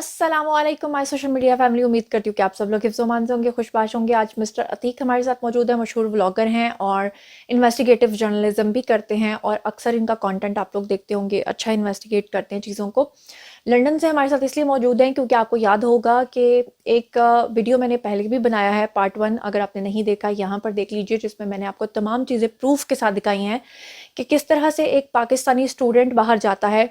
अस्सलामुअलैकुम my social media family. उम्मीद करती हूँ कि आप सब लोग हिफ्ज़-ओ-मान से होंगे, खुशबाश होंगे। आज मिस्टर अतीक हमारे साथ मौजूद है। मशहूर व्लॉगर हैं और इन्वेस्टिगेटिव जर्नलिज्म भी करते हैं और अक्सर इनका कंटेंट आप लोग देखते होंगे। अच्छा इन्वेस्टिगेट करते हैं चीज़ों को। लंदन से हमारे साथ इसलिए मौजूद हैं क्योंकि आपको याद होगा कि एक वीडियो मैंने पहले भी बनाया है, पार्ट 1। अगर आपने नहीं देखा यहाँ पर देख लीजिए, जिसमें मैंने आपको तमाम चीज़ें प्रूफ के साथ दिखाई हैं कि किस तरह से एक पाकिस्तानी स्टूडेंट बाहर जाता है,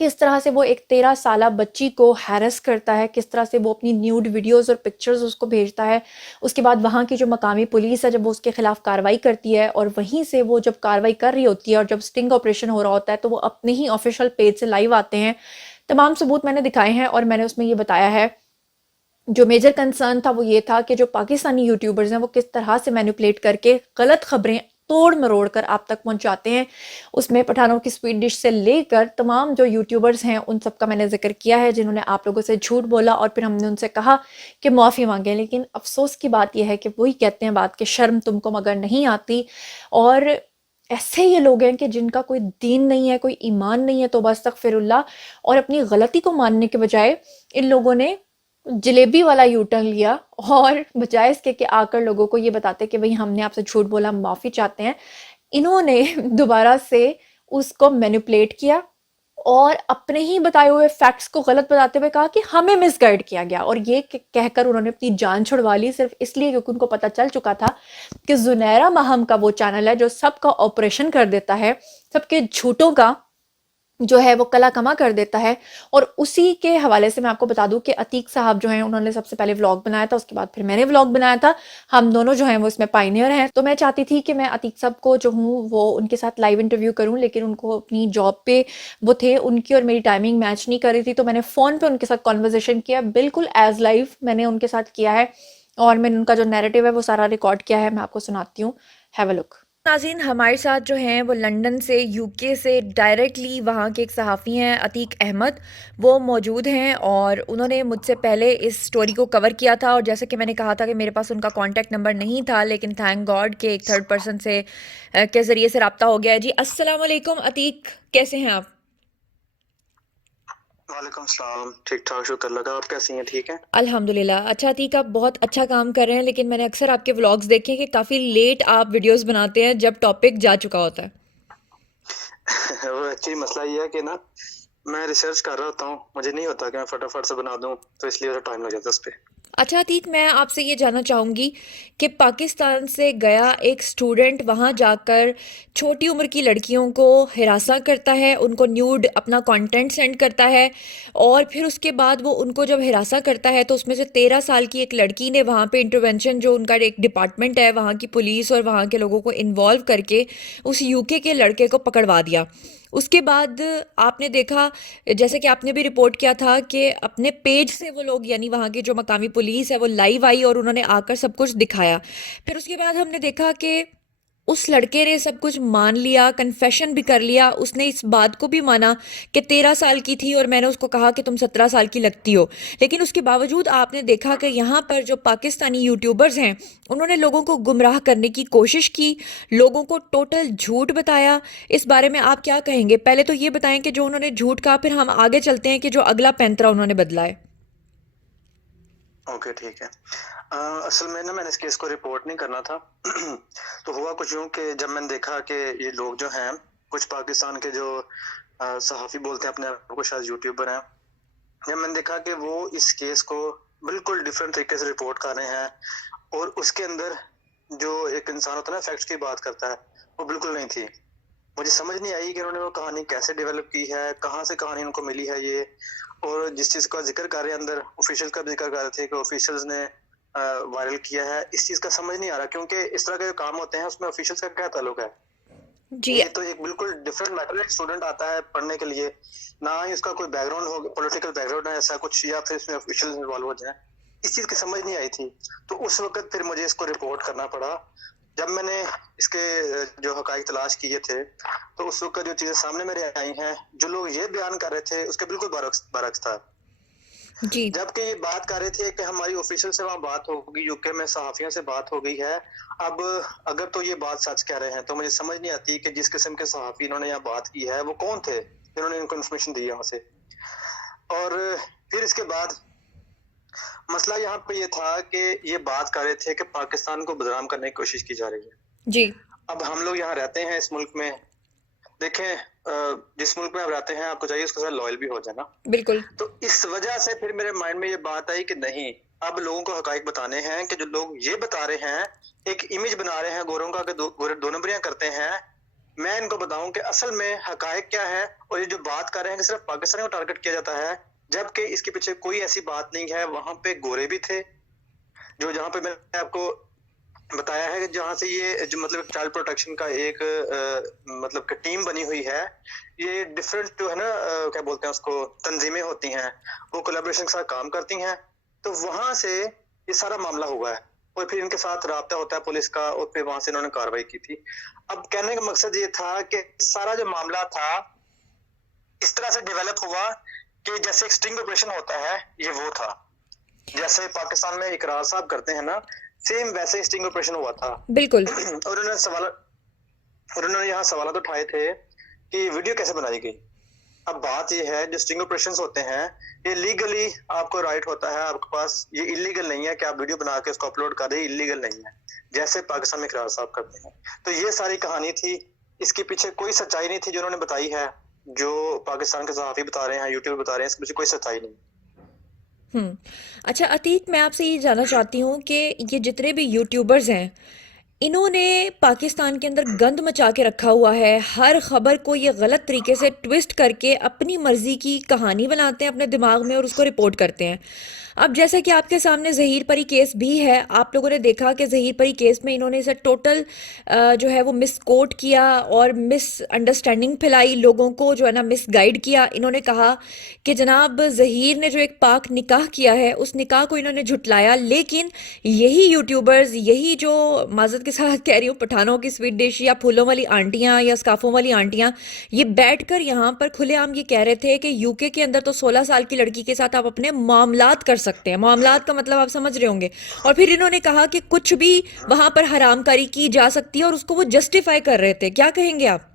किस तरह से वो एक 13 साला बच्ची को हैरेस करता है, किस तरह से वो अपनी न्यूड वीडियोस और पिक्चर्स उसको भेजता है। उसके बाद वहाँ की जो मकामी पुलिस है, जब वो उसके खिलाफ कार्रवाई करती है और वहीं से वो जब कार्रवाई कर रही होती है और जब स्टिंग ऑपरेशन हो रहा होता है, तो वो अपने ही ऑफिशियल पेज से लाइव आते हैं। तमाम सबूत मैंने दिखाए हैं और मैंने उसमें ये बताया है। जो मेजर कंसर्न था वो ये था कि जो पाकिस्तानी यूट्यूबर्स हैं वो किस तरह से मैनिपुलेट करके गलत खबरें तोड़ मरोड़ कर आप तक पहुंचाते हैं। उसमें पठानों की स्वीट डिश से लेकर तमाम जो यूट्यूबर्स हैं उन सब का मैंने जिक्र किया है, जिन्होंने आप लोगों से झूठ बोला और फिर हमने उनसे कहा कि माफ़ी मांगे। लेकिन अफसोस की बात यह है कि वही कहते हैं बात कि शर्म तुमको मगर नहीं आती। और ऐसे ये लोग हैं कि जिनका कोई दीन नहीं है, कोई ईमान नहीं है, तो बस अस्तगफिरुल्लाह। और अपनी गलती को मानने के बजाय इन लोगों ने जलेबी वाला यू टर्न लिया और बजाय इसके कि आकर लोगों को ये बताते कि भाई हमने आपसे झूठ बोला, माफ़ी चाहते हैं, इन्होंने दोबारा से उसको मैनिपुलेट किया और अपने ही बताए हुए फैक्ट्स को गलत बताते हुए कहा कि हमें मिसगाइड किया गया। और ये कहकर उन्होंने अपनी जान छुड़वा ली, सिर्फ इसलिए क्योंकि उनको पता चल चुका था कि जुनैरा महम का वो चैनल है जो सबका ऑपरेशन कर देता है, सबके झूठों का जो है वो कला कमा कर देता है। और उसी के हवाले से मैं आपको बता दूं कि अतीक साहब जो हैं उन्होंने सबसे पहले व्लॉग बनाया था, उसके बाद फिर मैंने व्लॉग बनाया था। हम दोनों जो हैं वो इसमें पायनियर हैं। तो मैं चाहती थी कि मैं अतीक साहब को जो हूँ वो उनके साथ लाइव इंटरव्यू करूँ, लेकिन उनको अपनी जॉब पे वो थे, उनकी और मेरी टाइमिंग मैच नहीं कर रही थी। तो मैंने फ़ोन पर उनके साथ कॉन्वर्जेशन किया, बिल्कुल एज लाइव मैंने उनके साथ किया है और मैंने उनका जो नैरेटिव है वो सारा रिकॉर्ड किया है। मैं आपको सुनाती हूँ, हैव अ लुक। नाज़रीन, हमारे साथ जो हैं वो लंदन से, यूके से डायरेक्टली वहाँ के एक सहाफ़ी हैं अतीक अहमद, वो मौजूद हैं और उन्होंने मुझसे पहले इस स्टोरी को कवर किया था। और जैसे कि मैंने कहा था कि मेरे पास उनका कॉन्टैक्ट नंबर नहीं था, लेकिन थैंक गॉड के एक थर्ड पर्सन से के ज़रिए से रब्ता हो गया है। जी अस्सलाम वालेकुम अतीक, कैसे हैं आप? वालेकुम सलाम। ठीक ठाक, शुक्र लगा। आप कैसी हैं? ठीक हैं? अल्हम्दुलिल्लाह। अच्छा अतीक, आप बहुत अच्छा काम कर रहे हैं, लेकिन मैंने अक्सर आपके व्लॉग्स देखे कि काफ़ी लेट आप वीडियोस बनाते हैं जब टॉपिक जा चुका होता है। वो एक्चुअली मसला ये है कि ना, मैं रिसर्च कर रहा होता हूँ, मुझे नहीं होता कि मैं फटाफट से बना दूँ, तो इसलिए थोड़ा टाइम लग जाता है उस पे। अच्छा अतीक, मैं आपसे ये जानना चाहूँगी कि पाकिस्तान से गया एक स्टूडेंट वहाँ जाकर छोटी उम्र की लड़कियों को हिरासा करता है, उनको न्यूड अपना कंटेंट सेंड करता है और फिर उसके बाद वो उनको जब हिरासा करता है तो उसमें से 13 साल की एक लड़की ने वहाँ पे इंटरवेंशन, जो उनका एक डिपार्टमेंट है वहाँ की पुलिस और वहाँ के लोगों को इन्वॉल्व करके उस यूके के लड़के को पकड़वा दिया। उसके बाद आपने देखा, जैसे कि आपने भी रिपोर्ट किया था, कि अपने पेज से वो लोग, यानी वहाँ की जो मकामी पुलिस है, वो लाइव आई और उन्होंने आकर सब कुछ दिखाया। फिर उसके बाद हमने देखा कि उस लड़के ने सब कुछ मान लिया, कन्फेशन भी कर लिया। उसने इस बात को भी माना कि 13 साल की थी और मैंने उसको कहा कि तुम 17 साल की लगती हो। लेकिन उसके बावजूद आपने देखा कि यहाँ पर जो पाकिस्तानी यूट्यूबर्स हैं उन्होंने लोगों को गुमराह करने की कोशिश की, लोगों को टोटल झूठ बताया। इस बारे में आप क्या कहेंगे? पहले तो ये बताएं कि जो उन्होंने झूठ कहा, फिर हम आगे चलते हैं कि जो अगला पैंतरा उन्होंने बदला है। ओके, ठीक है। असल में ना, मैंने इस केस को रिपोर्ट नहीं करना था। तो हुआ कुछ यूँ कि जब मैंने देखा कि ये लोग जो हैं, कुछ पाकिस्तान के जो सहाफ़ी बोलते हैं अपने आप को, शायद यूट्यूबर हैं, जब मैंने देखा कि वो इस केस को बिल्कुल डिफरेंट तरीके से रिपोर्ट कर रहे हैं और उसके अंदर जो एक इंसान होता है ना, फैक्ट्स की बात करता है, वो बिल्कुल नहीं थी। मुझे समझ नहीं आई कि उन्होंने वो कहानी कैसे डेवलप की है, कहाँ से कहानी उनको मिली है ये। और जिस चीज़ का जिक्र कर रहे हैं अंदर, ऑफिशियल का भी जिक्र कर रहे थे कि ऑफिशियल्स ने वायरल किया है, इस चीज़ का समझ नहीं आ रहा, क्योंकि इस तरह के जो काम होते हैं उसमें ऑफिशियल्स का क्या ताल्लुक है? जी। ये तो एक बिल्कुल डिफरेंट मैटर है। स्टूडेंट आता है पढ़ने के लिए, ना ही उसका कोई बैकग्राउंड हो, पॉलिटिकल बैकग्राउंड है ऐसा कुछ, या फिर इसमें ऑफिशियल इन्वॉल्व हो जाए, इस चीज़ की समझ नहीं आई थी। तो उस वक़्त फिर मुझे इसको रिपोर्ट करना पड़ा। जब मैंने इसके जो हक़ाइक़ तलाश किए थे, तो उस वक़्त जो चीज़ें सामने मेरे आई हैं, जो लोग ये बयान कर रहे थे, उसके बिल्कुल बरअक्स था। जी। जबकि ये बात कर रहे थे कि हमारी ऑफिशियल से वहाँ बात होगी, यूके में सहाफ़ियों से बात हो गई है। अब अगर तो ये बात सच कह रहे हैं, तो मुझे समझ नहीं आती कि जिस किस्म के सहाफ़ी इन्होंने यहाँ बात की है, वो कौन थे जिन्होंने इनको इन्फॉर्मेशन दी यहाँ से। और फिर इसके बाद मसला यहाँ पे ये था कि ये बात कर रहे थे कि पाकिस्तान को बदनाम करने की कोशिश की जा रही है। जी। अब हम लोग यहाँ रहते हैं इस मुल्क में, देखें जिस मुल्क में आप रहते हैं आपको चाहिए उसके साथ लॉयल भी हो जाना। बिल्कुल। तो इस वजह से फिर मेरे माइंड में ये बात आई कि नहीं, अब लोगों को हकाइक बताने हैं कि जो लोग ये बता रहे हैं, एक इमेज बना रहे हैं गोरों का कि गोरे दो नंबरियां करते हैं, मैं इनको बताऊं कि असल में हकाइक क्या है। और ये जो बात कर रहे हैं कि सिर्फ पाकिस्तान को टारगेट किया जाता है, जबकि इसके पीछे कोई ऐसी बात नहीं है। वहां पे गोरे भी थे, जो जहां पे मैंने आपको बताया है कि जहां से ये जो मतलब चाइल्ड प्रोटेक्शन का एक मतलब कि टीम बनी हुई है, ये डिफरेंट जो है ना क्या बोलते हैं उसको, तंजीमें होती हैं, वो कोलैबोरेशन के साथ काम करती हैं। तो वहां से ये सारा मामला हुआ है और फिर इनके साथ राब्ता होता है पुलिस का और फिर वहां से इन्होंने कार्रवाई की थी। अब कहने का मकसद ये था कि सारा जो मामला था इस तरह से डेवलप हुआ कि जैसे एक स्टिंग ऑपरेशन होता है, ये वो था। जैसे पाकिस्तान में इकरार साहब करते हैं ना, सेम वैसे स्टिंग ऑपरेशन हुआ था। बिल्कुल। और उन्होंने यहाँ सवाल उठाए थे कि वीडियो कैसे बनाई गई। अब बात ये है, जो स्टिंग ऑपरेशंस होते हैं ये लीगली आपको राइट होता है आपके पास, ये इलीगल नहीं है कि आप वीडियो बना के उसको अपलोड कर रहे, इलीगल नहीं है जैसे पाकिस्तान में इकरार साहब करते हैं। तो ये सारी कहानी थी, इसके पीछे कोई सच्चाई नहीं थी जो उन्होंने बताई है, जो पाकिस्तान के सहाफी बता रहे हैं, यूट्यूब बता रहे हैं, इसके पीछे कोई सच्चाई नहीं। अच्छा अतीक, मैं आपसे ये जानना चाहती हूँ कि ये जितने भी यूट्यूबर्स हैं, इन्होंने पाकिस्तान के अंदर गंद मचा के रखा हुआ है। हर खबर को ये गलत तरीके से ट्विस्ट करके अपनी मर्जी की कहानी बनाते हैं अपने दिमाग में और उसको रिपोर्ट करते हैं। अब जैसा कि आपके सामने ज़हीर परी केस भी है, आप लोगों ने देखा कि ज़हीर परी केस में इन्होंने इसे टोटल जो है वो मिस कोट किया और मिस अंडरस्टैंडिंग फैलाई, लोगों को जो है ना मिस गाइड किया। इन्होंने कहा कि जनाब ज़हीर ने जो एक पाक निकाह किया है उस निकाह को इन्होंने झुटलाया, लेकिन यही यूट्यूबर्स, यही जो माजरत के साथ कह रही हूँ पठानों की स्वीट डिश या फूलों वाली आंटियाँ या स्काफों वाली आंटियाँ, ये बैठकर यहाँ पर खुलेआम ये कह रहे थे कि यूके के अंदर तो 16 साल की लड़की के साथ आप अपने मामलात कर सकते हैं। मामलात का मतलब आप समझ रहे होंगे। और फिर इन्होंने कहा कि कुछ भी वहां पर हरामकारी की जा सकती है और उसको वो जस्टिफाई कर रहे थे। क्या कहेंगे आप?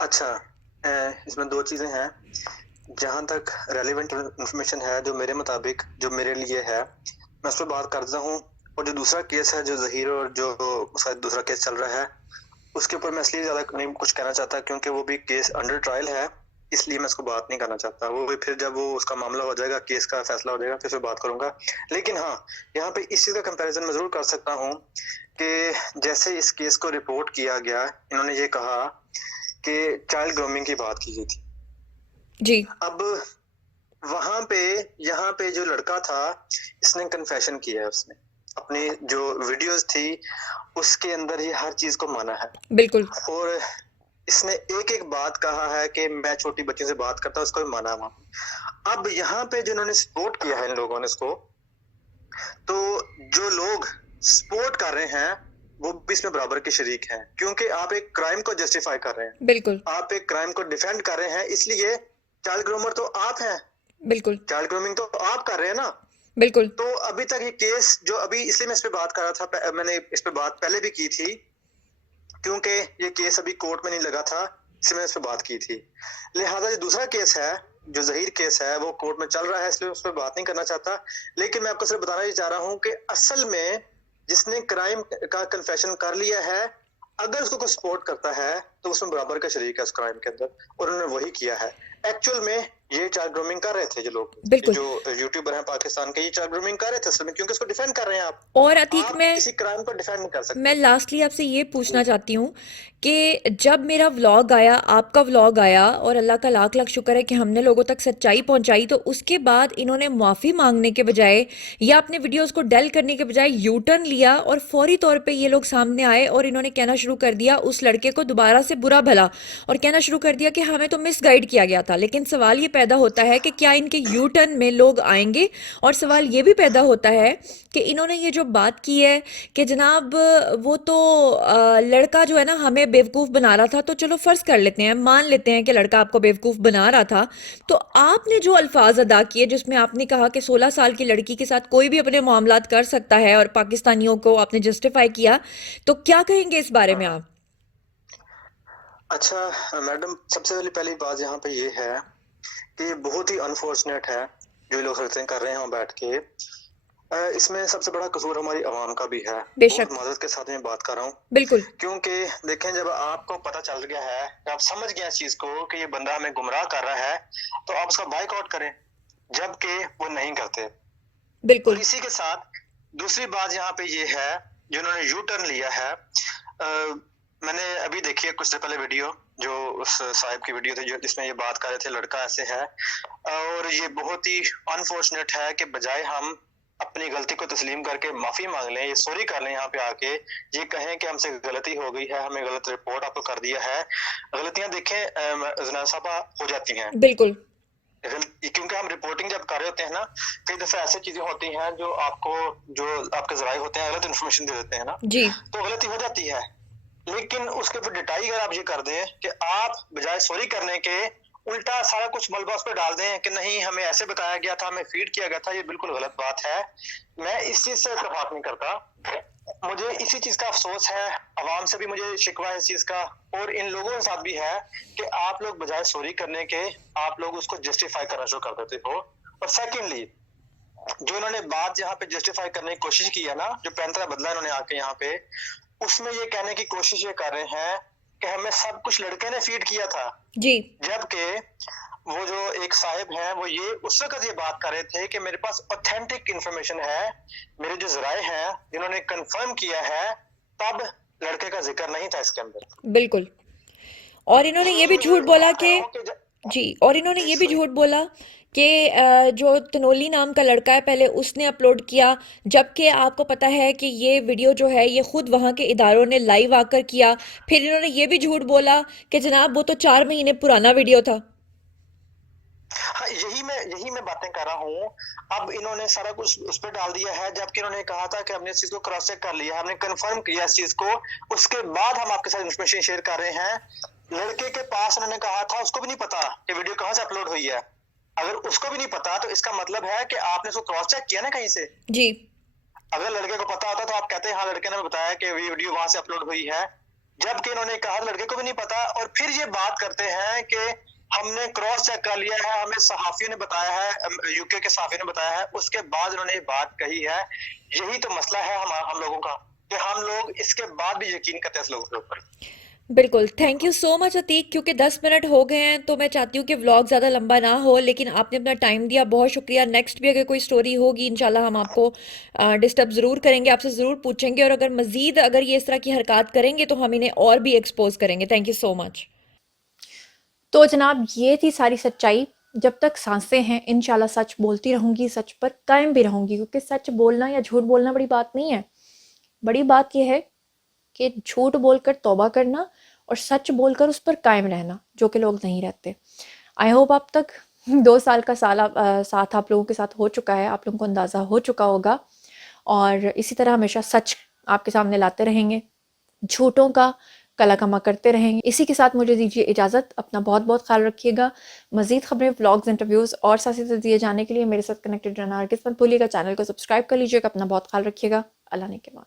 अच्छा, इसमें दो चीजें हैं। जहां तक रेलिवेंट इंफॉर्मेशन है, जो मेरे मुताबिक जो मेरे लिए है, मैं उस पर बात करता हूँ। और जो दूसरा केस है, जो ज़हीर और जो उसका दूसरा केस चल रहा है, उसके ऊपर मैं इसलिए ज्यादा नहीं कुछ कहना चाहता क्योंकि वो भी केस अंडर ट्रायल है, इसलिए मैं इसको बात नहीं करना चाहता। वो भी फिर जब वो उसका मामला हो जाएगा, केस का फैसला हो जाएगा, फिर से बात करूंगा। लेकिन हाँ, यहाँ पे इस चीज का कंपैरिजन मैं जरूर कर सकता हूँ कि जैसे इस केस को रिपोर्ट किया गया, इन्होंने ये कहा कि चाइल्ड ग्रूमिंग की बात की गई थी जी। अब वहां पे यहाँ पे जो लड़का था, इसने कन्फेशन किया है, उसने अपनी जो वीडियोस थी उसके अंदर ही हर चीज को माना है। बिल्कुल। और इसने एक एक बात कहा है कि मैं छोटी बच्ची से बात करता हूँ, उसको भी माना वहां। अब यहाँ पे जिन्होंने सपोर्ट किया है इन लोगों ने इसको, तो जो लोग सपोर्ट कर रहे हैं वो भी इसमें बराबर के शरीक हैं, क्योंकि आप एक क्राइम को जस्टिफाई कर रहे हैं, बिल्कुल। आप एक क्राइम को डिफेंड कर रहे हैं, इसलिए चाइल्ड ग्रूमर तो आप हैं, बिल्कुल। चाइल्ड ग्रूमिंग तो आप कर रहे हैं ना। बिल्कुल। तो अभी तक ये केस जो अभी, इसलिए मैं इस पे बात कर रहा था, मैंने इस पे बात पहले भी की थी क्योंकि ये केस अभी कोर्ट में नहीं लगा था, इसलिए मैंने इस पे बात की थी। लिहाजा जो दूसरा केस है, जो ज़हीर केस है, वो कोर्ट में चल रहा है, इसलिए उस पर बात नहीं करना चाहता। लेकिन मैं आपको सिर्फ बताना ही चाह रहा हूँ कि असल में जिसने क्राइम का कन्फेशन कर लिया है, अगर उसको कोई सपोर्ट करता है तो उसमें बराबर का शरीक है उस क्राइम के अंदर, और उन्होंने वही किया है। एक्चुअल में ये चाइल्ड ग्रूमिंग कर रहे थे जो लोग, बिल्कुल। जो यूट्यूबर हैं पाकिस्तान के, ये चाइल्ड ग्रूमिंग कर रहे थे असल में, क्योंकि इसको डिफेंड कर रहे हैं आप। और अतीक, आप मैं किसी क्राइम को डिफेंड नहीं कर सकते। मैं लास्टली आपसे ये पूछना चाहती हूँ कि जब मेरा व्लॉग आया, आपका व्लॉग आया, और अल्लाह का लाख लाख शुक्र है कि हमने लोगों तक सच्चाई पहुंचाई, तो उसके बाद इन्होंने माफ़ी मांगने के बजाय या अपने वीडियोस को डेल करने के बजाय यू टर्न लिया और फौरी तौर पे ये लोग सामने आए और इन्होंने कहना शुरू कर दिया उस लड़के को दोबारा से बुरा भला, और कहना शुरू कर दिया कि हमें तो मिसगाइड किया गया था। लेकिन सवाल ये पैदा होता है कि क्या इनके यू टर्न में लोग आएंगे? और सवाल ये भी पैदा होता है कि इन्होंने ये जो बात की है कि जनाब वो तो लड़का जो है ना हमें बेवकूफ़ बना रहा था, तो चलो फ़र्ज़ कर लेते हैं, मान लेते हैं कि लड़का आपको बेवकूफ़ बना रहा था, तो आपने जो अल्फाज अदा किए जिसमें आपने कहा कि 16 साल की लड़की के साथ कोई भी अपने मामलात कर सकता है और पाकिस्तानियों को आपने जस्टिफाई किया, तो क्या कहेंगे इस बारे में आप? अच्छा मैडम, सबसे पहली बात यहाँ पे ये है कि ये बहुत ही अनफॉर्चुनेट है जो लोग हरकतें कर रहे हैं वहाँ बैठ के। इसमें सबसे बड़ा कसूर हमारी आवाम का भी है। बेशक। बहुत माजरत के साथ मैं बात कर रहा हूँ, बिल्कुल। क्योंकि देखें, जब आपको पता चल गया है, आप समझ गए इस चीज को कि ये बंदा हमें गुमराह कर रहा है, तो आप उसका बाइकआउट करें, जबकि वो नहीं करते। और बिल्कुल। इसी के साथ दूसरी बात यहाँ पे ये है, जिन्होंने यू टर्न लिया है। मैंने अभी देखी है कुछ देर पहले वीडियो, जो उस साहिब की वीडियो थी जिसमें ये बात कर रहे थे, लड़का ऐसे है। और ये बहुत ही अनफॉर्चुनेट है कि बजाय हम अपनी गलती को तस्लीम करके माफी मांग लें, ये सॉरी कर लें, यहाँ पे आके ये कहें कि हमसे गलती हो गई है, हमें गलत रिपोर्ट आपको कर दिया है। गलतियां देखें ज़नाब साहबा हो जाती हैं, बिल्कुल। क्योंकि हम रिपोर्टिंग जब कर रहे होते हैं ना, कई दफे ऐसी चीजें होती हैं जो आपके जराये होते हैं गलत इन्फॉर्मेशन दे देते हैं ना, जी। तो गलती हो जाती है। लेकिन उसके ऊपर डिटाई अगर आप ये कर दें कि आप बजाय सॉरी करने के उल्टा सारा कुछ मलबा उस पर डाल दें कि नहीं हमें ऐसे बताया गया था, हमें फीड किया गया था, ये बिल्कुल गलत बात है। मैं इस चीज से इत्तेफाक नहीं करता। मुझे इसी चीज का अफसोस है, अवाम से भी मुझे शिकवा है इस चीज का, और इन लोगों के साथ भी है कि आप लोग बजाय सॉरी करने के आप लोग उसको जस्टिफाई करना शुरू कर देते हो। और सेकेंडली, जो इन्होंने बात यहाँ पे जस्टिफाई करने की कोशिश की है ना, जो पैंतरा बदला इन्होंने आके यहाँ पे, उसमें ये कहने की कोशिश ये कर रहे हैं कि हमें सब कुछ लड़के ने फीड किया था। जी। जबकि वो जो एक साहिब हैं, वो ये उस वक्त ये बात कर रहे थे कि मेरे पास ऑथेंटिक इंफॉर्मेशन है, मेरे जो जराए हैं जिन्होंने कंफर्म किया है, तब लड़के का जिक्र नहीं था इसके अंदर। बिल्कुल। और इन्होंने ये भी झूठ बोला कि जी, और इन्होंने ये भी झूठ बोला कि जो तनोली नाम का लड़का है पहले उसने अपलोड किया, जबकि आपको पता है कि ये वीडियो जो है ये खुद वहाँ के इदारों ने लाइव आकर किया। फिर इन्होंने ये भी झूठ बोला कि जनाब वो तो 4 महीने पुराना वीडियो था। हाँ, यही मैं बातें कर रहा हूँ। अब इन्होंने सारा कुछ उस पर डाल दिया है, जबकि इन्होंने कहा था कि हमने इस चीज को क्रॉस चेक कर लिया, हमने कंफर्म किया इस चीज को, उसके बाद हम आपके साथ इन्फॉर्मेशन शेयर कर रहे हैं। लड़के के पास उन्होंने कहा था उसको भी नहीं पता कि वीडियो कहाँ से अपलोड हुई है। अगर उसको भी नहीं पता तो इसका मतलब है कि आपने उसको क्रॉस चेक किया ना कहीं से। जी। अगर लड़के को पता होता तो आप कहते हैं हाँ लड़के ने हमें बताया कि वीडियो वहां से अपलोड हुई है, जबकि इन्होंने कहा लड़के को भी नहीं पता। और फिर ये बात करते हैं कि हमने क्रॉस चेक कर लिया है, हमें सहाफियों ने बताया है, यूके के सहाफियों ने बताया है, उसके बाद उन्होंने ये बात कही है। यही तो मसला है हम लोगों का, कि हम लोग इसके बाद भी यकीन करते हैं इस लोगों के ऊपर। बिल्कुल। Thank you so much Atiq, क्योंकि 10 मिनट हो गए हैं तो मैं चाहती हूँ कि व्लॉग ज़्यादा लंबा ना हो, लेकिन आपने अपना टाइम दिया, बहुत शुक्रिया। नेक्स्ट भी अगर कोई स्टोरी होगी इंशाल्लाह हम आपको डिस्टर्ब ज़रूर करेंगे, आपसे ज़रूर पूछेंगे, और अगर मज़ीद अगर ये इस तरह की हरकत करेंगे तो हम इन्हें और भी एक्सपोज करेंगे। Thank you so much. तो जनाब ये थी सारी सच्चाई। जब तक सांसें हैं इंशाल्लाह सच बोलती रहूँगी, सच पर कायम भी रहूँगी, क्योंकि सच बोलना या झूठ बोलना बड़ी बात नहीं है। बड़ी बात यह है कि झूठ बोलकर तौबा करना और सच बोलकर उस पर कायम रहना, जो कि लोग नहीं रहते। आई होप अब तक 2 साल का साथ आप लोगों के साथ हो चुका है, आप लोगों को अंदाज़ा हो चुका होगा, और इसी तरह हमेशा सच आपके सामने लाते रहेंगे, झूठों का कला कमा करते रहेंगे। इसी के साथ मुझे दीजिए इजाज़त। अपना बहुत बहुत ख्याल रखिएगा। मज़ीद खबरें, व्लॉग्स, इंटरव्यूज़ और साथ ही दिए जाने के लिए मेरे साथ कनेक्टेड रहना हरगिज़ मत भूलिएगा। चैनल को सब्सक्राइब कर लीजिएगा। अपना बहुत ख्याल रखिएगा। अल्लाह ने के बाद।